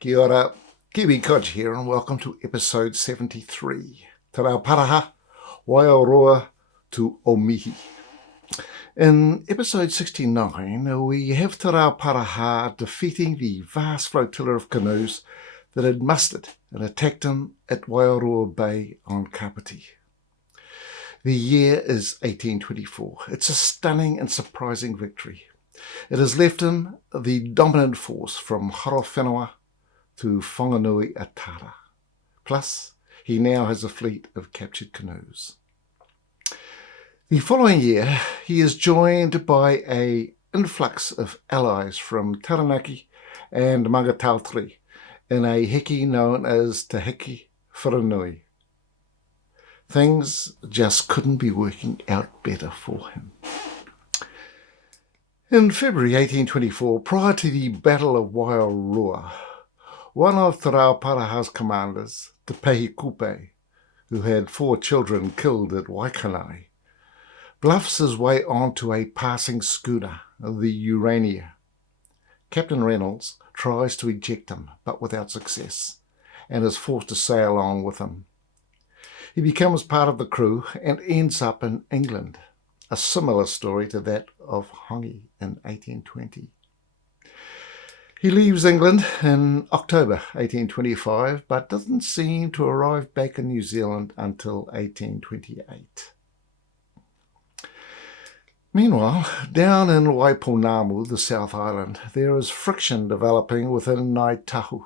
Kia ora, Kiwi Codge here, and welcome to episode 73. Te Rauparaha, Waiorua to Omihi. In episode 69, we have Te Rauparaha defeating the vast flotilla of canoes that had mustered and attacked him at Waiorua Bay on Kapiti. The year is 1824. It's a stunning and surprising victory. It has left him the dominant force from Horowhenua to Whanganui Atara. Plus, he now has a fleet of captured canoes. The following year, he is joined by an influx of allies from Taranaki and Mangatautari in a heke known as Te Heke Wharanui. Things just couldn't be working out better for him. In February 1824, prior to the Battle of Waiorua, one of Te Rauparaha's commanders, Te Pehikupe, who had 4 children killed at Waikanai, bluffs his way onto a passing schooner, the Urania. Captain Reynolds tries to eject him, but without success, and is forced to sail on with him. He becomes part of the crew and ends up in England, a similar story to that of Hongi in 1820. He leaves England in October 1825, but doesn't seem to arrive back in New Zealand until 1828. Meanwhile, down in Waiponamu, the South Island, there is friction developing within Ngāi Tahu.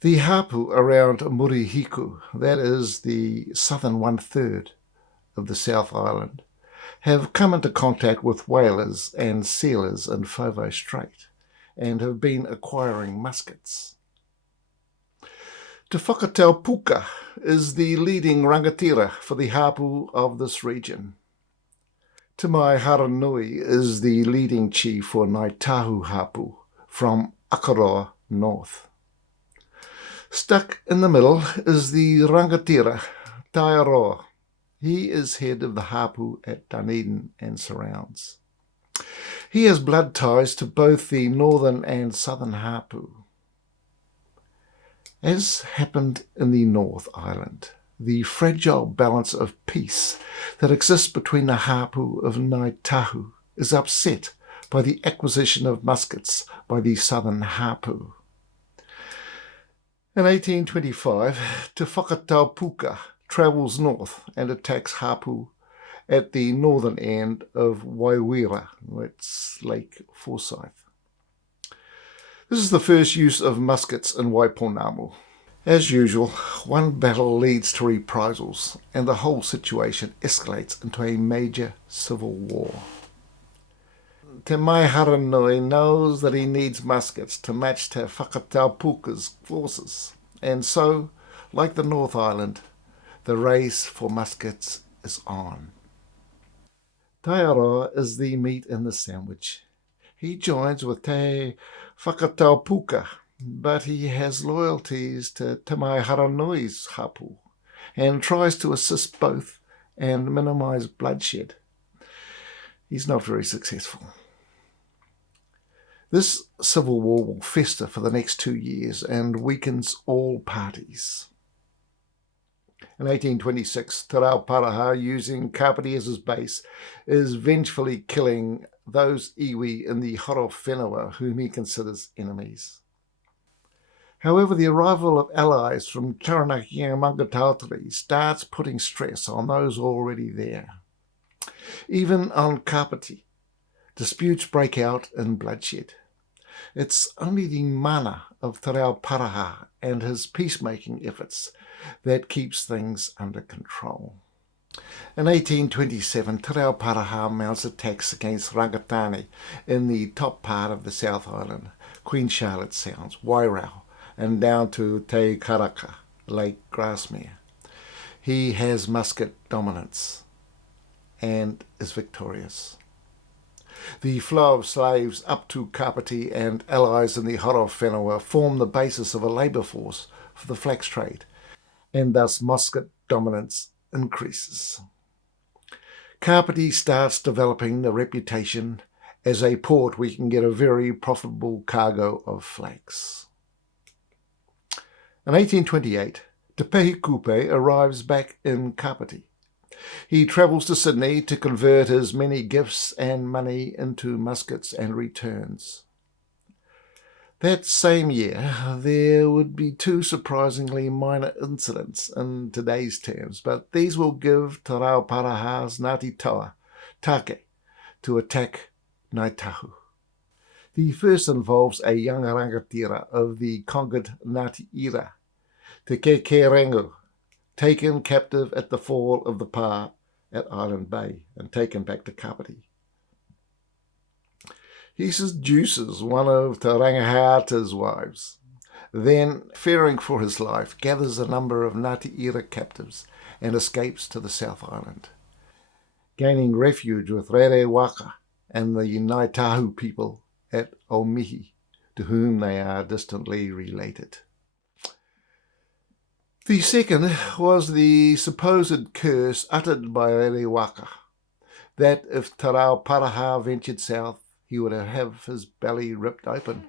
The hapu around Murihiku, that is the southern 1/3 of the South Island, have come into contact with whalers and sealers in Fovo Strait and have been acquiring muskets. Te Whakataupuka is the leading rangatira for the hapu of this region. Te Mai Haranui is the leading chief for Ngāi Tahu hapu from Akaroa north. Stuck in the middle is the rangatira Taiaroa. He is head of the hapu at Dunedin and surrounds. He has blood ties to both the northern and southern hapu. As happened in the North Island, the fragile balance of peace that exists between the hapu of Ngāi Tahu is upset by the acquisition of muskets by the southern hapu. In 1825, Te Whakataupuka travels north and attacks hapu at the northern end of Waiorua, it's Lake Forsyth. This is the first use of muskets in Waiponamu. As usual, one battle leads to reprisals, and the whole situation escalates into a major civil war. Te Mai Haranui knows that he needs muskets to match Te Whakataupuka's forces, and so, like the North Island, the race for muskets is on. Taiaroa is the meat in the sandwich. He joins with Te Whakataupuka, but he has loyalties to Te Mai Haranui's hapu and tries to assist both and minimise bloodshed. He's not very successful. This civil war will fester for the next 2 years and weakens all parties. In 1826, Te Rauparaha, using Kapiti as his base, is vengefully killing those iwi in the Horowhenua whom he considers enemies. However, the arrival of allies from Taranaki and Mangatautari starts putting stress on those already there. Even on Kapiti, disputes break out in bloodshed. It's only the mana of Te Rauparaha and his peacemaking efforts that keeps things under control. In 1827, Te Rauparaha mounts attacks against Rangatani in the top part of the South Island, Queen Charlotte Sounds, Wairau, and down to Te Karaka, Lake Grasmere. He has musket dominance and is victorious. The flow of slaves up to Kapiti and allies in the Horowhenua form the basis of a labour force for the flax trade, and thus musket dominance increases. Kapiti starts developing the reputation as a port where you can get a very profitable cargo of flax. In 1828, Te Kupe arrives back in Kapiti. He travels to Sydney to convert his many gifts and money into muskets and returns. That same year, there would be two surprisingly minor incidents in today's terms, but these will give Te Rauparaha's Ngāti Toa take to attack Ngāi Tahu. The first involves a young rangatira of the conquered Ngāti Ira, Te Kekerengu, taken captive at the fall of the Pā at Island Bay and taken back to Kapiti. He seduces one of Te Rangahaata's wives, then, fearing for his life, gathers a number of Ngāti Ira captives and escapes to the South Island, gaining refuge with Waiorua and the Ngāi Tahu people at Omihi, to whom they are distantly related. The second was the supposed curse uttered by Waiorua, that if Te Rauparaha ventured south, he would have his belly ripped open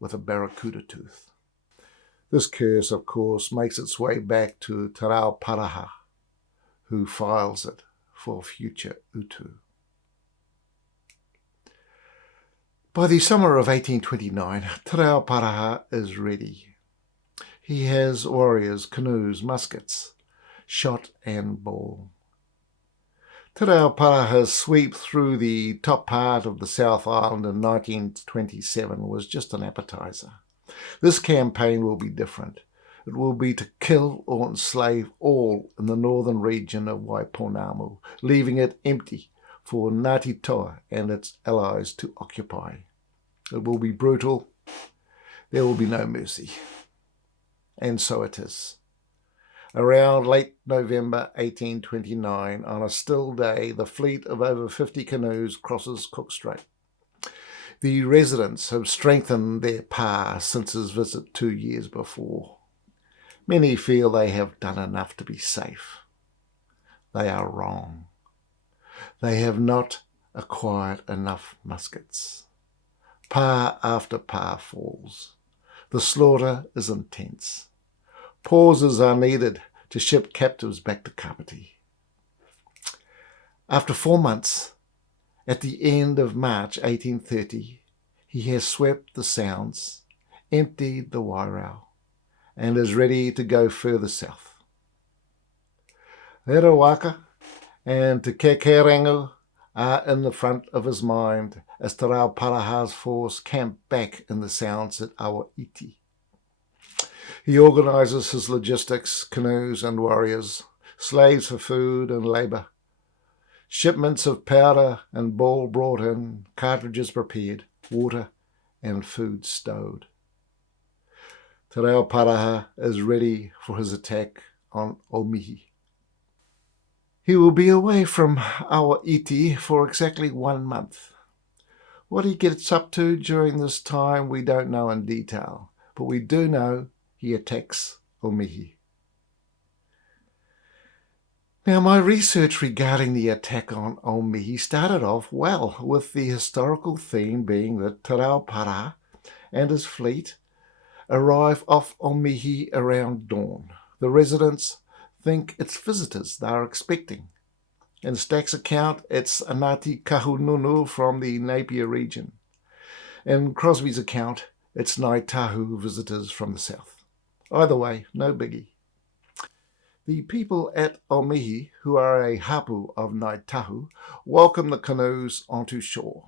with a barracuda tooth. This curse, of course, makes its way back to Te Rauparaha, who files it for future utu. By the summer of 1829, Te Rauparaha is ready. He has warriors, canoes, muskets, shot and ball. Te Rauparaha's sweep through the top part of the South Island in 1927 was just an appetizer. This campaign will be different. It will be to kill or enslave all in the northern region of Waiponamu, leaving it empty for Ngāti Toa and its allies to occupy. It will be brutal. There will be no mercy. And so it is. Around late November 1829, on a still day, the fleet of over 50 canoes crosses Cook Strait. The residents have strengthened their pā since his visit 2 years before. Many feel they have done enough to be safe. They are wrong. They have not acquired enough muskets. Pā after pā falls. The slaughter is intense. Pauses are needed to ship captives back to Kapiti. After 4 months, at the end of March 1830, he has swept the Sounds, emptied the Waiorua, and is ready to go further south. Waiorua and Te Kekerengu are in the front of his mind as Te Rauparaha's force camp back in the Sounds at Awaiti. He organises his logistics, canoes and warriors, slaves for food and labour, shipments of powder and ball brought in, cartridges prepared, water and food stowed. Te Rauparaha is ready for his attack on Omihi. He will be away from Awaiti for exactly 1 month. What he gets up to during this time we don't know in detail, but we do know he attacks Omihi. Now, my research regarding the attack on Omihi started off well, with the historical theme being that Te Rauparaha and his fleet arrive off Omihi around dawn. The residents think it's visitors they are expecting. In Stack's account, it's a Ngāti Kahununu from the Napier region. In Crosby's account, it's Ngāi Tahu visitors from the south. Either way, no biggie. The people at Omihi, who are a hapu of Ngāi Tahu, welcome the canoes onto shore.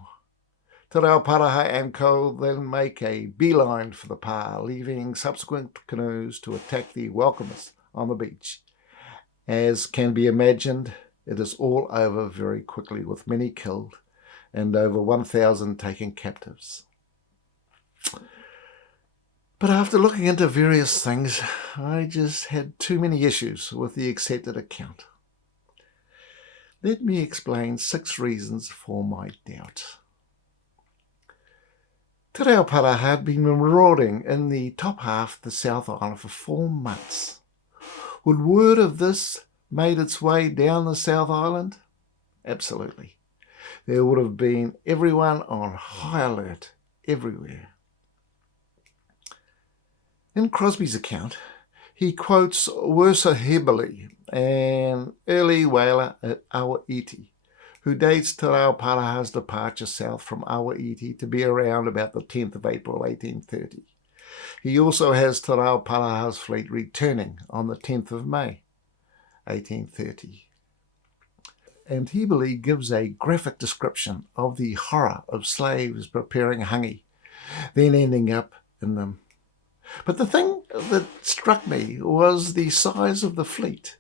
Te Rauparaha and co. then make a beeline for the pā, leaving subsequent canoes to attack the welcomers on the beach. As can be imagined, it is all over very quickly, with many killed and over 1,000 taken captives. But after looking into various things, I just had too many issues with the accepted account. Let me explain 6 reasons for my doubt. Te Rauparaha had been marauding in the top half of the South Island for 4 months. Would word of this made its way down the South Island? Absolutely. There would have been everyone on high alert everywhere. In Crosby's account, He quotes Waiorua, an early whaler at Awa'iti, who dates Te Rauparaha's departure south from Awa'iti to be around about the 10th of April 1830. He also has Te Rauparaha's fleet returning on the 10th of May 1830. And Hibili gives a graphic description of the horror of slaves preparing hangi, then ending up in them. But the thing that struck me was the size of the fleet.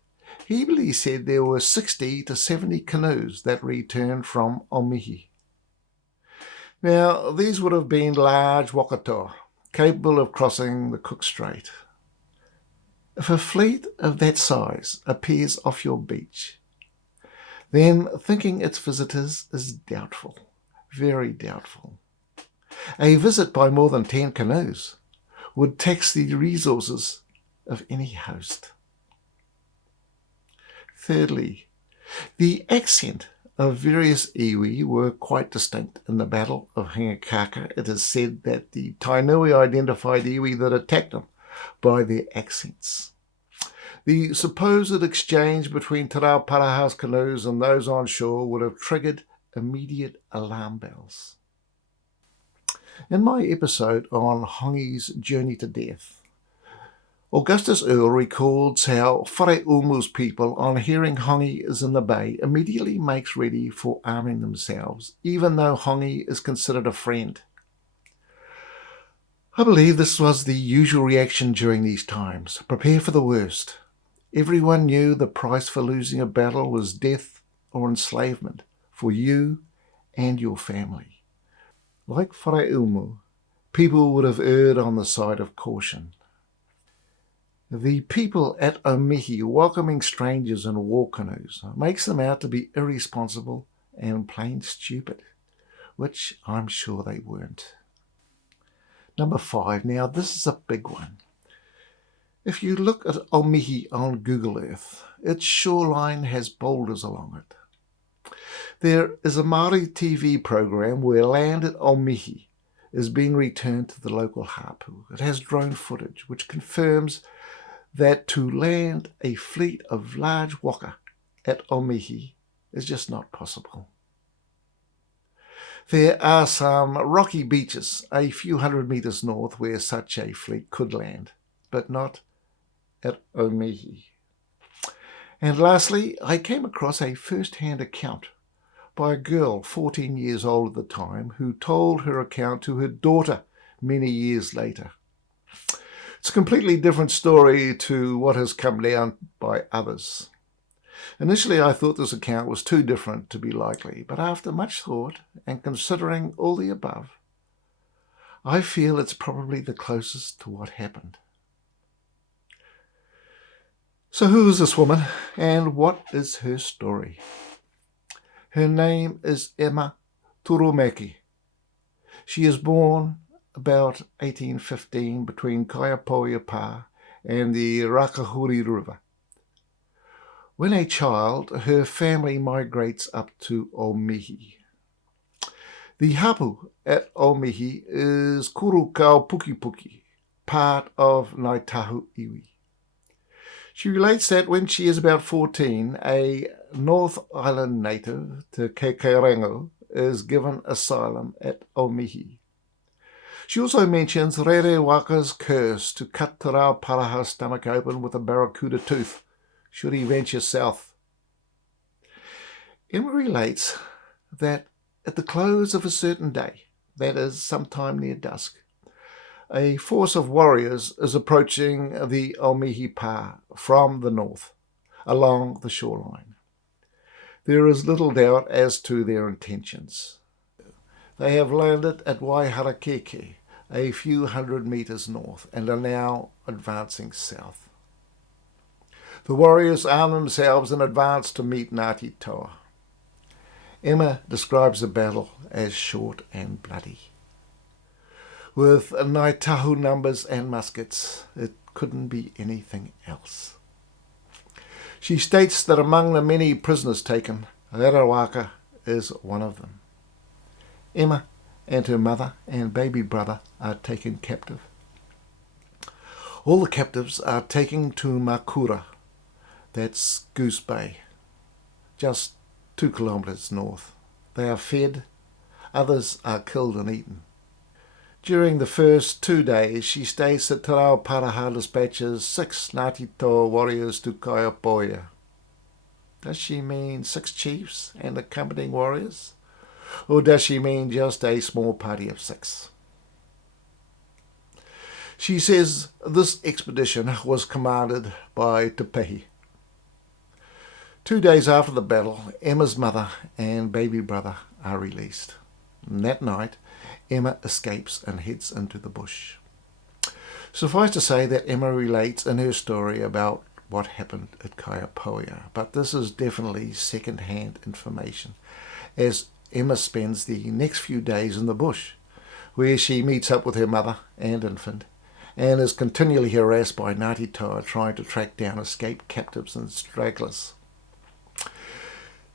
Hibili said there were 60 to 70 canoes that returned from Omihi. Now, these would have been large wakatoa, capable of crossing the Cook Strait. If a fleet of that size appears off your beach, then thinking its visitors is doubtful, very doubtful. A visit by more than 10 canoes would tax the resources of any host. Thirdly, the accent of various iwi were quite distinct in the Battle of Hingakaka. It is said that the Tainui identified iwi that attacked them by their accents. The supposed exchange between Te Rauparaha's canoes and those on shore would have triggered immediate alarm bells. In my episode on Hongi's journey to death, Augustus Earle records how Whareumu's people, on hearing Hongi is in the bay, immediately makes ready for arming themselves, even though Hongi is considered a friend. I believe this was the usual reaction during these times. Prepare for the worst. Everyone knew the price for losing a battle was death or enslavement for you and your family. Like Whareumu, people would have erred on the side of caution. The people at Omihi welcoming strangers in war canoes makes them out to be irresponsible and plain stupid, which I'm sure they weren't. Number 5. Now this is a big one. If you look at Omihi on Google Earth, its shoreline has boulders along it. There is a Māori TV program where land at Omihi is being returned to the local hapu. It has drone footage which confirms that to land a fleet of large waka at Omihi is just not possible. There are some rocky beaches a few hundred metres north where such a fleet could land, but not at Omihi. And lastly, I came across a first-hand account by a girl 14 years old at the time who told her account to her daughter many years later. It's a completely different story to what has come down by others. Initially, I thought this account was too different to be likely, but after much thought and considering all the above, I feel it's probably the closest to what happened. So who is this woman and what is her story? Her name is Emma Turumeki. She is born about 1815 between Kaiapoiapa and the Rakahuri River. When a child, her family migrates up to Omihi. The hapu at Omihi is Kurukau Puki Puki, part of Ngāi Tahu Iwi. She relates that when she is about 14, a North Island native, Te Kekerengo, is given asylum at Omihi. She also mentions Rerewaka's curse to cut Te Rauparaha's stomach open with a barracuda tooth, should he venture south. Emma relates that at the close of a certain day, that is, sometime near dusk, a force of warriors is approaching the Omihi Pa from the north, along the shoreline. There is little doubt as to their intentions. They have landed at Waiharakeke, a few hundred metres north, and are now advancing south. The warriors arm themselves and advance to meet Ngāti Toa. Emma describes the battle as short and bloody. With Ngāi Tahu numbers and muskets, it couldn't be anything else. She states that among the many prisoners taken, Rerewaka is one of them. Emma and her mother and baby brother are taken captive. All the captives are taken to Makura, that's Goose Bay, just 2 kilometres north. They are fed, others are killed and eaten. During the first 2 days, she states that Te Rauparaha dispatches 6 Ngāti Toa warriors to Kaiapoia. Does she mean 6 chiefs and accompanying warriors? Or does she mean just a small party of 6? She says this expedition was commanded by Te Pehi. 2 days after the battle, Emma's mother and baby brother are released. And that night, Emma escapes and heads into the bush. Suffice to say that Emma relates in her story about what happened at Kaiapoia, but this is definitely second-hand information, as Emma spends the next few days in the bush, where she meets up with her mother and infant, and is continually harassed by Ngāti Toa trying to track down escaped captives and stragglers.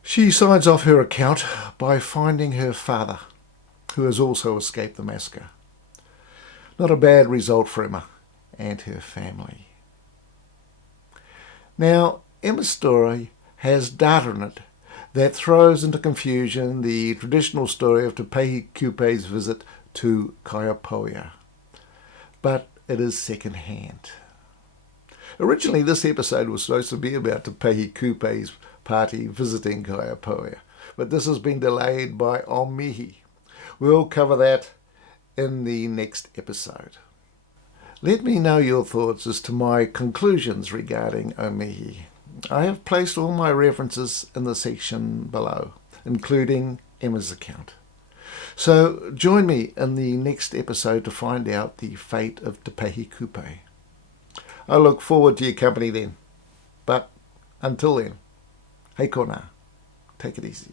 She signs off her account by finding her father, who has also escaped the massacre. Not a bad result for Emma and her family. Now, Emma's story has data in it that throws into confusion the traditional story of Te Pehi Kupe's visit to Kaiapoia, but it is second-hand. Originally, this episode was supposed to be about Te Pehi Kupe's party visiting Kaiapoia, but this has been delayed by Omihi. We'll cover that in the next episode. Let me know your thoughts as to my conclusions regarding Omihi. I have placed all my references in the section below, including Emma's account. So join me in the next episode to find out the fate of Te Pehi Kupe. I look forward to your company then. But until then, hei kona, take it easy.